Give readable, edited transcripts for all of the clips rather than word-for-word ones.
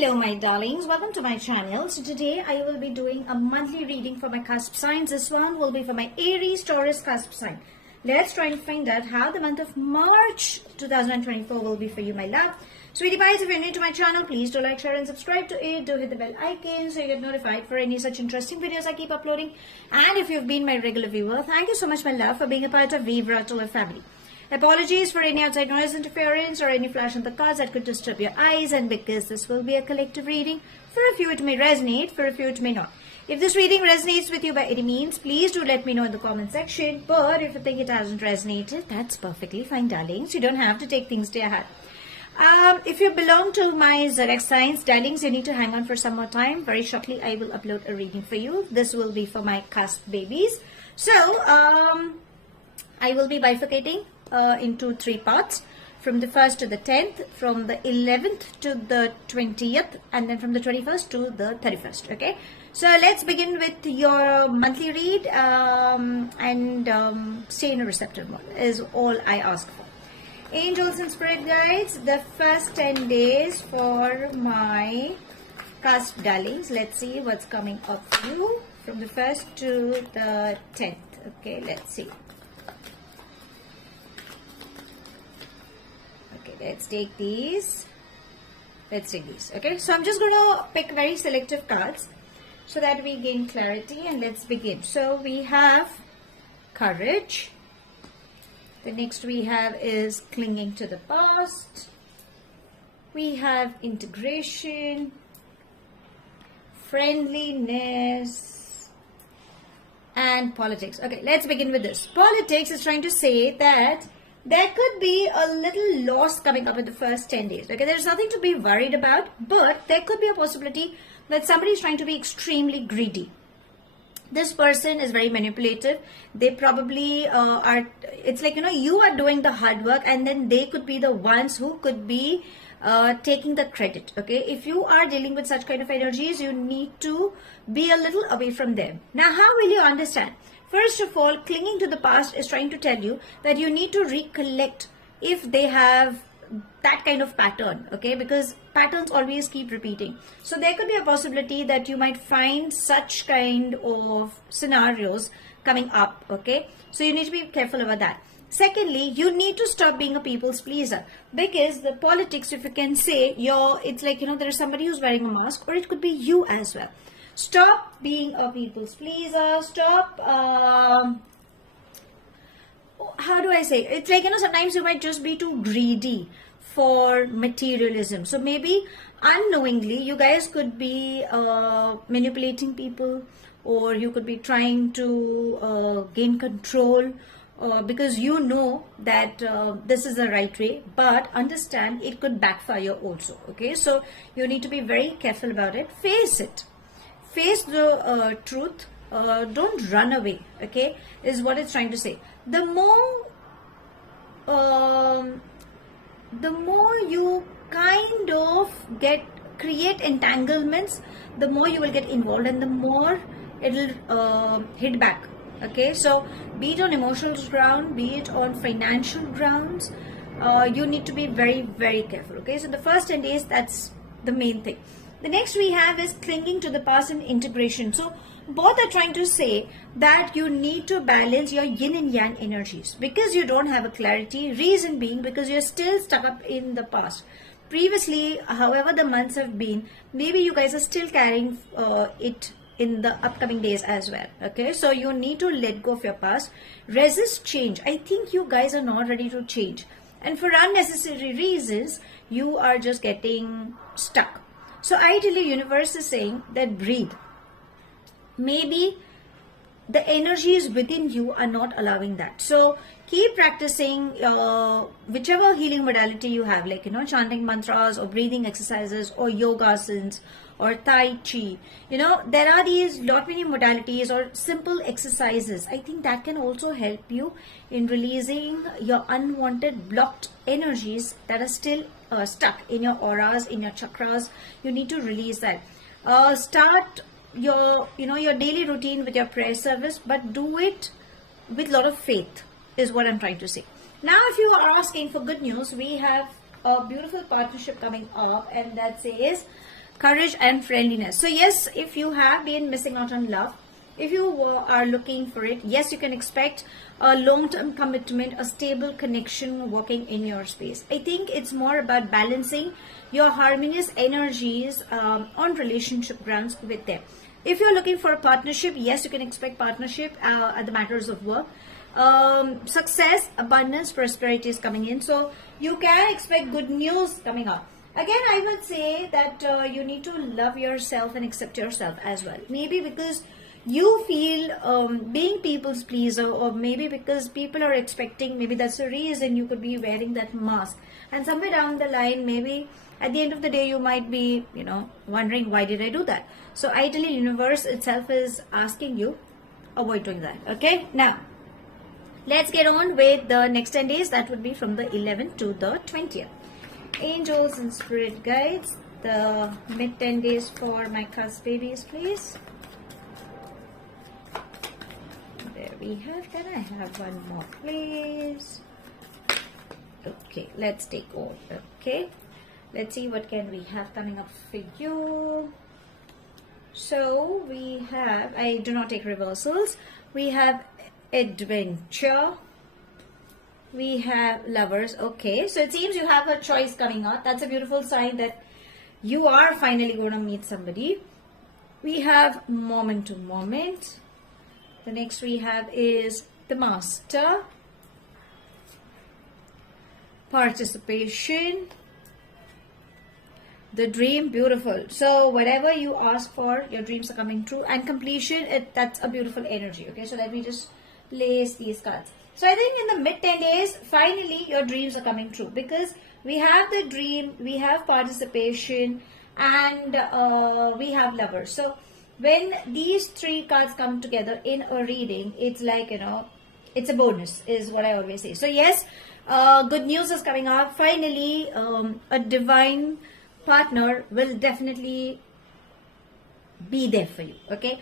Hello my darlings, welcome to my channel. So today I will be doing a monthly reading for my cusp signs. This one will be for my Aries, Taurus cusp sign. Let's try and find out how the month of March 2024 will be for you, my love. Sweetie pies, if you're new to my channel, please do like, share and subscribe to it. Do hit the bell icon so you get notified for any such interesting videos I keep uploading. And if you've been my regular viewer, thank you so much, my love, for being a part of Zen Virtue family. Apologies for any outside noise interference or any flash on the cards that could disturb your eyes, and because this will be a collective reading, for a few it may resonate, for a few it may not. If this reading resonates with you by any means, please do let me know in the comment section. But if you think it hasn't resonated, that's perfectly fine, darlings. You don't have to take things to your heart. If you belong to my zodiac signs, darlings, you need to hang on for some more time. Very shortly, I will upload a reading for you. This will be for my cusp babies. So, I will be bifurcating into 3 parts, from the 1st to the 10th, from the 11th to the 20th, and then from the 21st to the 31st. Okay, so let's begin with your monthly read, and stay in a receptive mode is all I ask for. Angels and spirit guides, the first 10 days for my cusp darlings. Let's see what's coming up for you from the 1st to the 10th. Okay, let's see. Let's take these. Okay, so I'm just going to pick very selective cards so that we gain clarity, and let's begin. So we have courage. The next we have is clinging to the past. We have integration, friendliness, and politics. Okay, let's begin with this. Politics is trying to say that there could be a little loss coming up in the first 10 days. Okay, there's nothing to be worried about, but there could be a possibility that somebody is trying to be extremely greedy. This person is very manipulative. They probably are, it's like, you are doing the hard work, and then they could be the ones who could be taking the credit. Okay, if you are dealing with such kind of energies, you need to be a little away from them. Now, how will you understand? First of all, clinging to the past is trying to tell you that you need to recollect if they have that kind of pattern, okay, because patterns always keep repeating. So there could be a possibility that you might find such kind of scenarios coming up, okay, so you need to be careful about that. Secondly, you need to stop being a people's pleaser, because the politics, if you can say, it's like, there is somebody who's wearing a mask, or it could be you as well. Stop being a people's pleaser. Stop, how do I say? It's like, sometimes you might just be too greedy for materialism. So maybe unknowingly, you guys could be manipulating people, or you could be trying to gain control, because you know that this is the right way, but understand it could backfire also. Okay, so you need to be very careful about it. Face it. Face the truth. Don't run away. Okay, is what it's trying to say. The more you kind of create entanglements, the more you will get involved, and the more it'll hit back. Okay, so be it on emotional ground, be it on financial grounds, you need to be very, very careful. Okay, so the first 10 days, that's the main thing. The next we have is clinging to the past and integration. So both are trying to say that you need to balance your yin and yang energies, because you don't have a clarity. Reason being, because you're still stuck up in the past. Previously, however the months have been, maybe you guys are still carrying it in the upcoming days as well. Okay, so you need to let go of your past. Resist change. I think you guys are not ready to change, and for unnecessary reasons, you are just getting stuck. So ideally, universe is saying that breathe. Maybe the energies within you are not allowing that. So keep practicing whichever healing modality you have, like, chanting mantras or breathing exercises or yogasans or Tai Chi. There are these lot many modalities or simple exercises. I think that can also help you in releasing your unwanted blocked energies that are still stuck in your auras, in your chakras. You need to release that. Start your daily routine with your prayer service, but do it with a lot of faith, is what I'm trying to say. Now, if you are asking for good news, we have a beautiful partnership coming up, and that says courage and friendliness. So yes, if you have been missing out on love, if you are looking for it, yes, you can expect a long-term commitment, a stable connection working in your space. I think it's more about balancing your harmonious energies on relationship grounds with them. If you're looking for a partnership, yes, you can expect partnership at the matters of work. Success, abundance, prosperity is coming in. So you can expect good news coming up. Again, I would say that you need to love yourself and accept yourself as well. Maybe because you feel being people's pleaser, or maybe because people are expecting, maybe that's the reason you could be wearing that mask. And somewhere down the line, maybe at the end of the day, you might be, wondering, why did I do that? So ideally, universe itself is asking you, avoid doing that. Okay, now let's get on with the next 10 days. That would be from the 11th to the 20th. Angels and spirit guides, the mid 10 days for my Cusp babies, please. There we have. Can I have one more, please? Okay, let's take all. Okay, let's see what can we have coming up for you. So we have, I do not take reversals. We have adventure. We have lovers. Okay, so it seems you have a choice coming out. That's a beautiful sign that you are finally going to meet somebody. We have moment to moment. The next we have is the master, participation, the dream. Beautiful. So whatever you ask for, your dreams are coming true, and completion, that's a beautiful energy. Okay, so let me just place these cards. So I think in the mid 10 days, finally your dreams are coming true, because we have the dream, we have participation, and we have lovers. So when these three cards come together in a reading, it's like, it's a bonus, is what I always say. So yes, good news is coming up. Finally, a divine partner will definitely be there for you. Okay.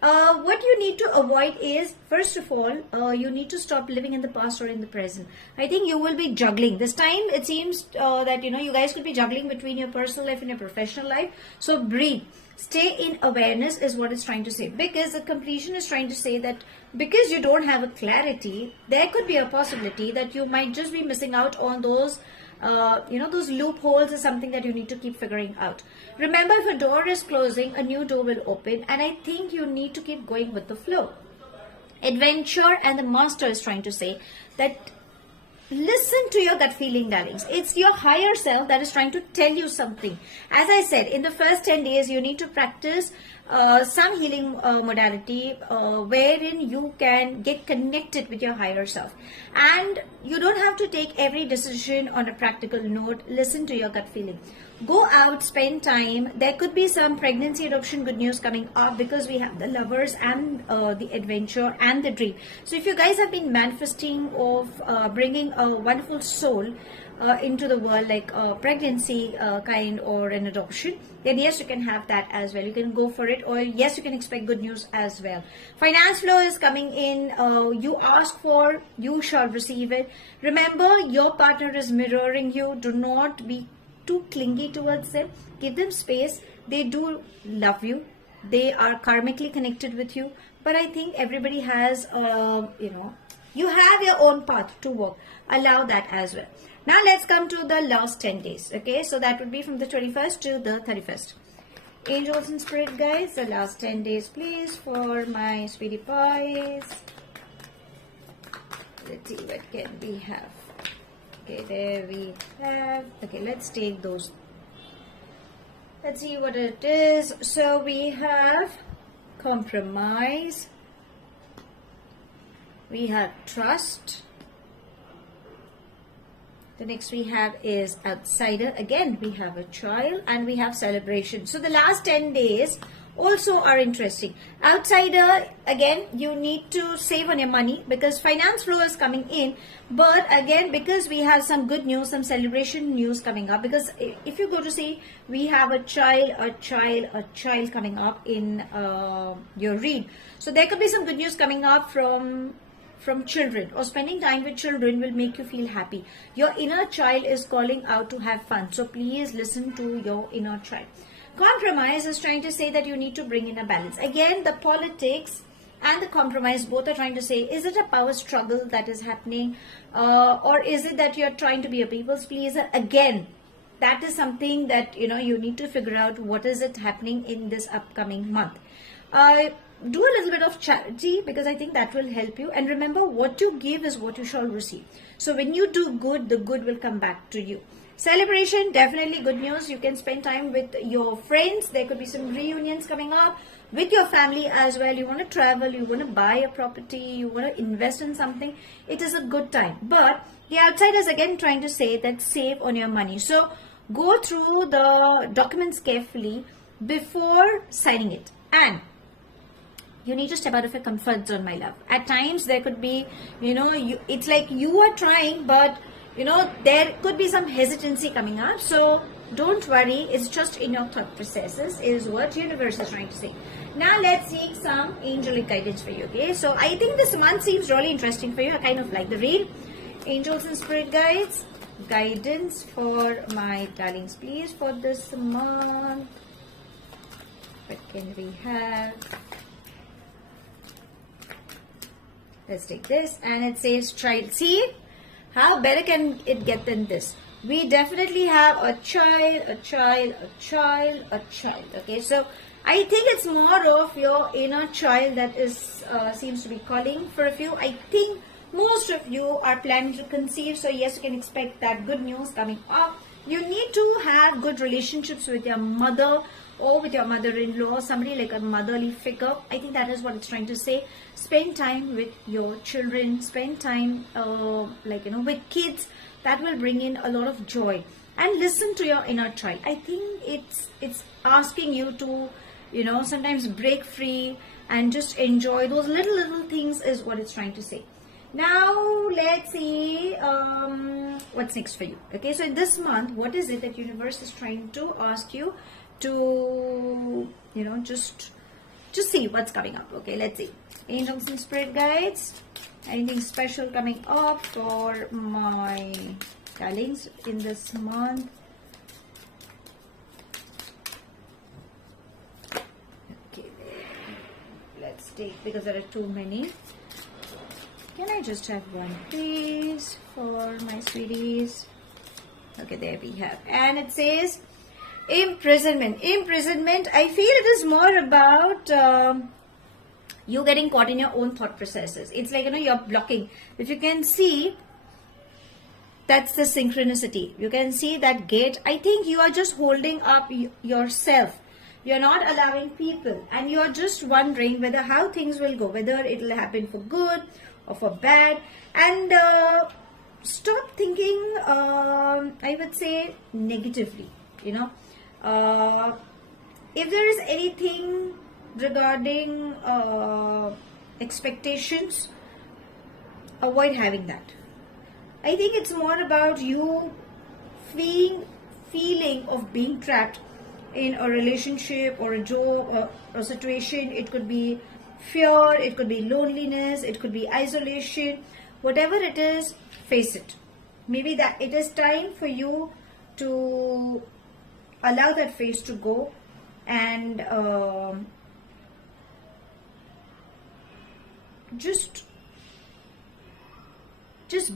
What you need to avoid is, first of all, you need to stop living in the past or in the present. I think you will be juggling. This time, it seems that, you guys could be juggling between your personal life and your professional life. So breathe. Stay in awareness is what it's trying to say. Because the completion is trying to say that because you don't have a clarity, there could be a possibility that you might just be missing out on those those loopholes is something that you need to keep figuring out. Remember, if a door is closing, a new door will open, and I think you need to keep going with the flow. Adventure and the master is trying to say that listen to your gut feeling, darlings. It's your higher self that is trying to tell you something. As I said, in the first 10 days, you need to practice some healing modality wherein you can get connected with your higher self. And you don't have to take every decision on a practical note. Listen to your gut feeling. Go out, spend time. There could be some pregnancy, adoption, good news coming up, because we have the lovers and the adventure and the dream. So if you guys have been manifesting of bringing a wonderful soul into the world, like a pregnancy kind or an adoption, then yes, you can have that as well. You can go for it, or yes, you can expect good news as well. Finance flow is coming in. You ask for, you shall receive it. Remember, your partner is mirroring you. Do not be too clingy towards them. Give them space. They do love you. They are karmically connected with you. But I think everybody has, you have your own path to walk. Allow that as well. Now let's come to the last 10 days. Okay, so that would be from the 21st to the 31st. Angels and spirit guides, the last 10 days, please, for my sweetie pies. Let's see what can we have. Okay, there we have. Okay, let's take those. Let's see what it is. So we have compromise. We have trust. The next we have is outsider. Again, we have a child, and we have celebration. So the last 10 days also are interesting. Outsider, again, you need to save on your money, because finance flow is coming in. But again, because we have some good news, some celebration news coming up, because if you go to see, we have a child coming up in your read. So there could be some good news coming up from children, or spending time with children will make you feel happy. Your inner child is calling out to have fun. So please listen to your inner child. Compromise is trying to say that you need to bring in a balance. Again, the politics and the compromise both are trying to say, is it a power struggle that is happening, or is it that you're trying to be a people's pleaser? Again, that is something that you need to figure out, what is it happening in this upcoming month. Do a little bit of charity, because I think that will help you. And remember, what you give is what you shall receive. So when you do good, the good will come back to you. Celebration, definitely good news. You can spend time with your friends. There could be some reunions coming up with your family as well. You want to travel, you want to buy a property, you want to invest in something. It is a good time. But the outside is again trying to say that save on your money. So go through the documents carefully before signing it. And you need to step out of your comfort zone, my love. At times there could be, it's like you are trying, but there could be some hesitancy coming up. So don't worry, it's just in your thought processes, is what universe is trying to say. Now let's seek some angelic guidance for you. Okay, so I think this month seems really interesting for you. I kind of like the read. Angels and spirit guides, guidance for my darlings, please, for this month. What can we have? Let's take this, and it says child. See, how better can it get than this? We definitely have a child, a child, a child, a child. Okay, so I think it's more of your inner child that is seems to be calling for a few. I think most of you are planning to conceive, so yes, you can expect that good news coming up. You need to have good relationships with your mother or with your mother-in-law, somebody like a motherly figure. I think that is what it's trying to say. Spend time with your children, spend time with kids. That will bring in a lot of joy. And listen to your inner child. I think it's asking you to sometimes break free and just enjoy those little things, is what it's trying to say. Now let's see what's next for you. Okay, so in this month, what is it that universe is trying to ask you to just see what's coming up. Okay, let's see. Angels and spirit guides, anything special coming up for my darlings in this month? Okay, let's take, because there are too many. Can I just have one please for my sweeties? Okay, there we have. And it says imprisonment. I feel it is more about you getting caught in your own thought processes. It's like you're blocking. If you can see, that's the synchronicity. You can see that gate. I think you are just holding up yourself. You're not allowing people, and you're just wondering whether how things will go, whether it will happen for good or for bad. And stop thinking, I would say, negatively. If there is anything regarding expectations, avoid having that. I think it's more about you feeling of being trapped in a relationship or a job or a situation. It could be fear, it could be loneliness, it could be isolation. Whatever it is, face it. Maybe that it is time for you to allow that phase to go, and just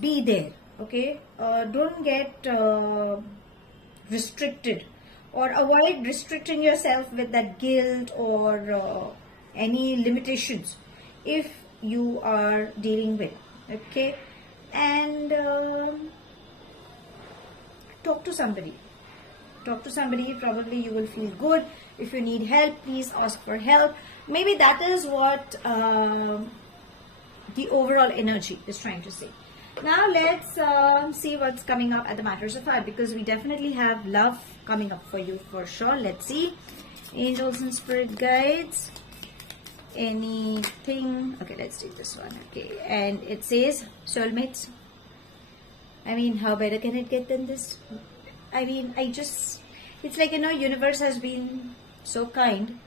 be there. Okay, don't get restricted, or avoid restricting yourself with that guilt or any limitations if you are dealing with. Okay, and talk to somebody. Probably you will feel good. If you need help, please ask for help. Maybe that is what the overall energy is trying to say. Now let's see what's coming up at the Matters of Heart, because we definitely have love coming up for you for sure. Let's see. Angels and spirit guides, anything. Okay, let's take this one. Okay, and it says soulmates. I mean, how better can it get than this? I mean, it's like, universe has been so kind.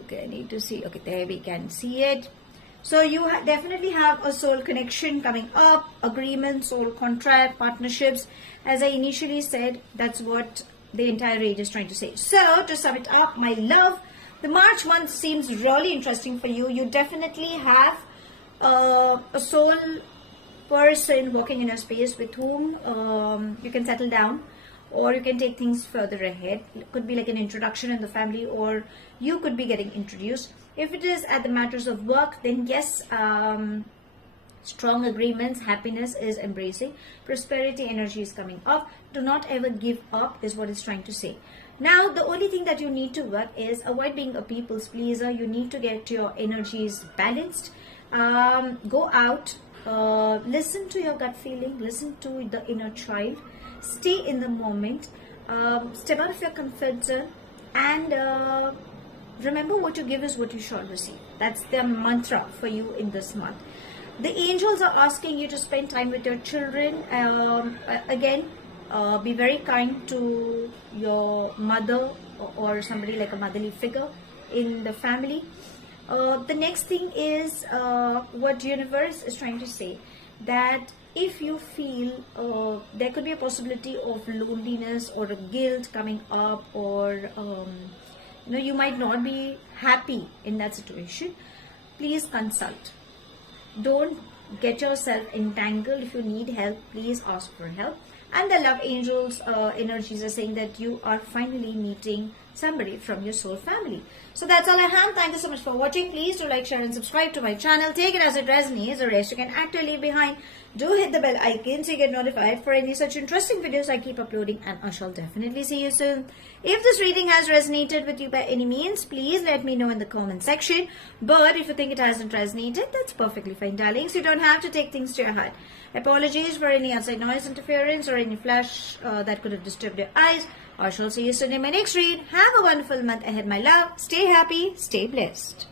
Okay, I need to see. Okay, there we can see it. So you definitely have a soul connection coming up, agreement, soul contract, partnerships. As I initially said, that's what the entire read is trying to say. So to sum it up, my love, the March month seems really interesting for you. You definitely have a soul person walking in your space with whom you can settle down, or you can take things further ahead. It could be like an introduction in the family, or you could be getting introduced. If it is at the matters of work, then yes, strong agreements, happiness is embracing, prosperity energy is coming up. Do not ever give up is what it's trying to say. Now the only thing that you need to work is avoid being a people's pleaser. You need to get your energies balanced. Go out, listen to your gut feeling, listen to the inner child, stay in the moment, step out of your comfort zone, and remember, what you give is what you shall receive. That's their mantra for you in this month. The angels are asking you to spend time with your children. Again, be very kind to your mother or somebody like a motherly figure in the family. The next thing is what universe is trying to say, that if you feel there could be a possibility of loneliness or a guilt coming up, or you might not be happy in that situation, please consult. Don't get yourself entangled. If you need help, please ask for help. And the love angels energies are saying that you are finally meeting somebody from your soul family. So that's all I have. Thank you so much for watching. Please do like, share and subscribe to my channel. Take it as it resonates. The rest you can actually leave behind. Do hit the bell icon so you get notified for any such interesting videos I keep uploading, and I shall definitely see you soon. If this reading has resonated with you by any means, please let me know in the comment section. But if you think it hasn't resonated, that's perfectly fine, darlings. You don't have to take things to your heart. Apologies for any outside noise interference or any flash that could have disturbed your eyes. I shall see you soon in my next read. Have a wonderful month ahead, my love. Stay happy, stay blessed.